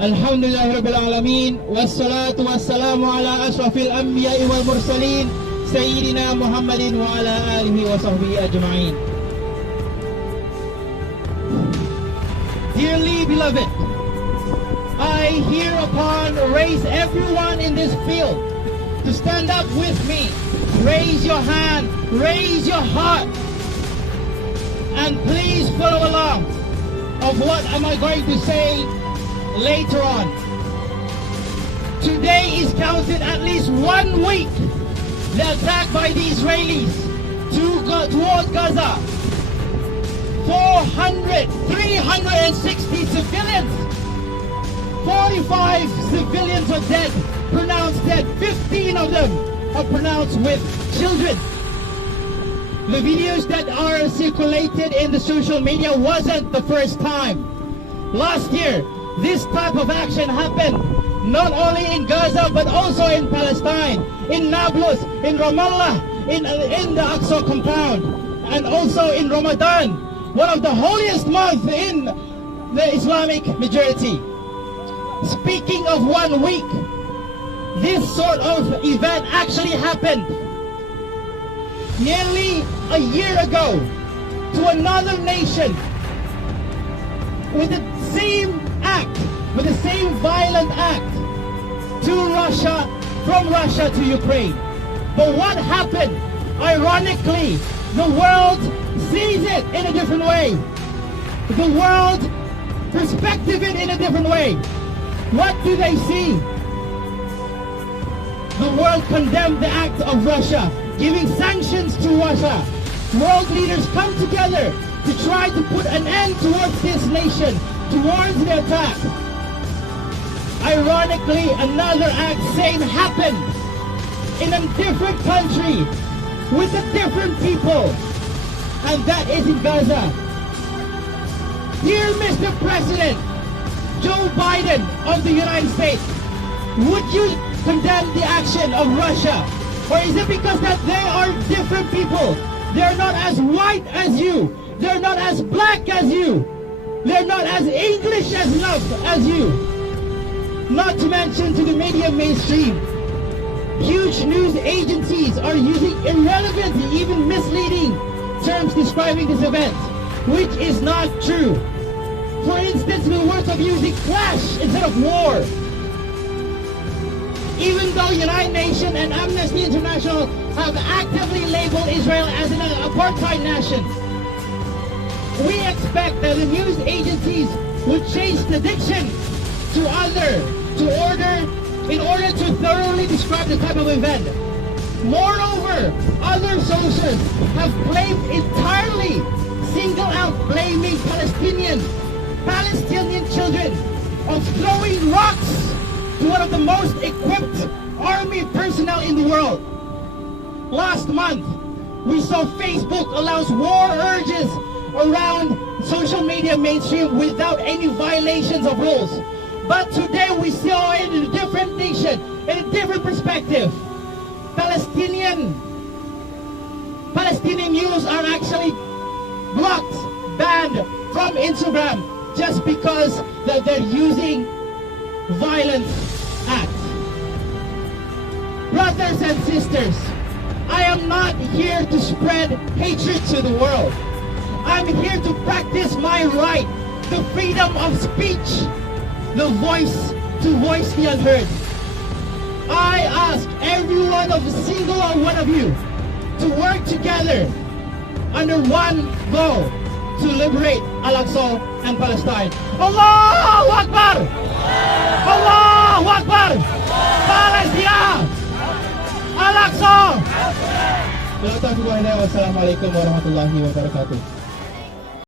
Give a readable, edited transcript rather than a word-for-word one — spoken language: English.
Alhamdulillahi Rabbil Alamin. Wassalatu wassalamu ala ashrafil anbiya'i wal mursalin Sayyidina Muhammadin wa ala alihi wa sahbihi ajma'in. Dearly beloved, I hereupon raise everyone in this field to stand up with me. Raise your hand, raise your heart, and please follow along of what am I going to say later on. Today is counted at least 1 week the attack by the Israelis towards Gaza. 360 civilians, 45 civilians are dead, pronounced dead. 15 of them are pronounced with children. The videos that are circulated in the social media wasn't the first time. Last year, this type of action happened not only in Gaza but also in Palestine, in Nablus, in Ramallah, in the Al-Aqso compound, and also in Ramadan, one of the holiest months in the Islamic majority. Speaking of 1 week, this sort of event actually happened nearly a year ago to another nation with the same act, with the same violent act to Russia, from Russia to Ukraine. But what happened? Ironically, the world sees it in a different way. The world perspective it in a different way. What do they see? The world condemned the act of Russia, giving sanctions to Russia. World leaders come together to try to put an end towards this nation, towards the attack. Ironically, another act same happened in a different country with a different people, and that is in Gaza. Dear Mr. President, Joe Biden of the United States, would you condemn the action of Russia? Or is it because that they are different people? They're not as white as you. They're not as black as you. They're not as English as enough as you. Not to mention to the media mainstream, huge news agencies are using irrelevant, even misleading terms describing this event, which is not true. For instance, the words of using clash instead of war. Even though United Nations and Amnesty International have actively labeled Israel as an apartheid nation, we expect that the news agencies would change the diction in order to thoroughly describe the type of event. Moreover, other sources have blamed entirely, single out blaming Palestinian children of throwing rocks to one of the most equipped army personnel in the world. Last month, we saw Facebook allows war urges around social media mainstream without any violations of rules. But today we saw it in a different nation, in a different perspective. Palestinian news are actually blocked, banned from Instagram just because that they're using violent acts. Brothers and sisters, I am not here to spread hatred to the world. I'm here to practice my right, the freedom of speech, the voice to voice the unheard. I ask every one of single one of you to work together under one goal to liberate Al-Aqso and Palestine. Allahu Akbar! Allahu Akbar! Palestina! Al-Aqso! Wassalamualaikum warahmatullahi wabarakatuh.